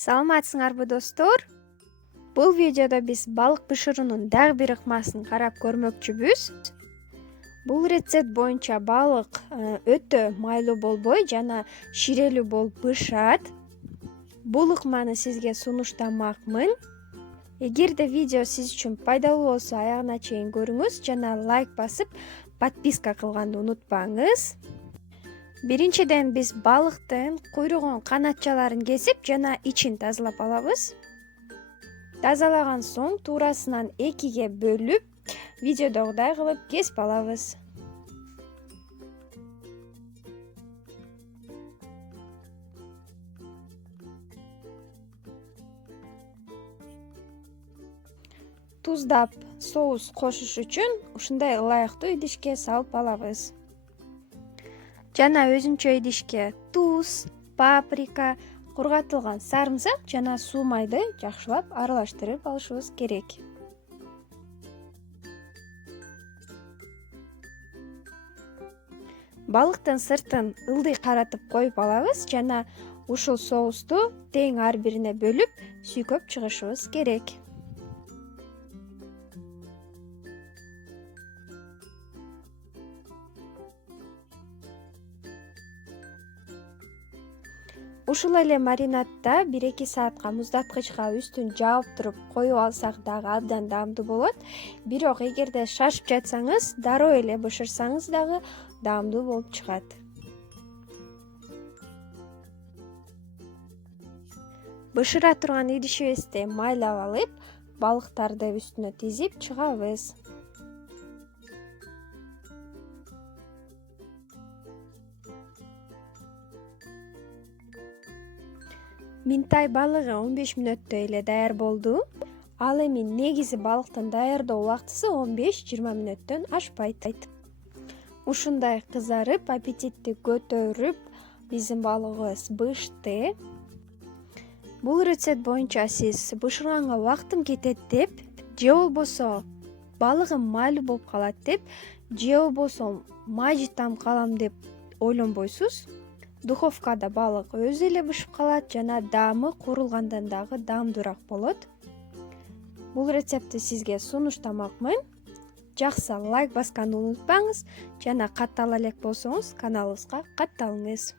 Саламатсыңарбы достор? Бул видеодо биз балык бышыруунун дагы бир ыкмасын карап көрмөкчүбүз. Бул рецепт боюнча балык өтө майлуу болбой жана ширелүү болуп бышат. Бул ыкманы сизге сунуштамакмын. Эгерде видео сиз үчүн пайдалуу болсо, аягына чейин көрүңүз жана лайк басып, подписка кылганды унутпаңыз. Биринчиден биз балыктын куйругун, канатчаларын кесип жана ичин тазалап алабыз. Тазалаган соң туурасынан 2ге бөлүп, видеодогудай кылып кесип алабыз. Туздап, соус кошуш үчүн ушундай ылайыктуу идишке салып алабыз. Жана өзүнчө идишке туз, паприка, кургатылган сарымсак жана суу майды жакшылап аралаштырып алышыбыз керек. Балыктын сыртын ылдый каратып коюп алабыз жана ушул соусту тең ар бирине бөлүп сүйкөп чыгышыбыз керек. Ушул эле маринадда 1-2 саатка муздаткычка үстүн жаап туруп коюп алсак дагы абдан даамдуу болот. Бирок эгерде шашып жатсаңыз, дароо эле бышырсаңыз дагы даамдуу болуп чыгат. Бышыра турган идишибизди майлап алып, балыктарды үстүнө тизип чыгабыз. Минтай балыгы 15 мүнөттө эле даяр болду. Ал эми негизи балыктын даярдоо убактысы 15-20 мүнөттөн ашпайт. Ушундай кызарып, аппетитти көтөрүп, биздин балыгыбыз бышты. Бул рецепт боюнча сиз бышырганга убактым кетет деп, же болбосо балыгым майлуу болуп калат деп, же болбосо май жытам калам деп ойлонбойсуз. Духовкада балык өзү эле бышып калат жана даамы куурулгандан дагы даамдуураак болот. Бул рецептти сизге сунуштамакмын. Жакса лайк басканды унутпаңыз жана каттала элек болсоңуз каналыбызга катталыңыз.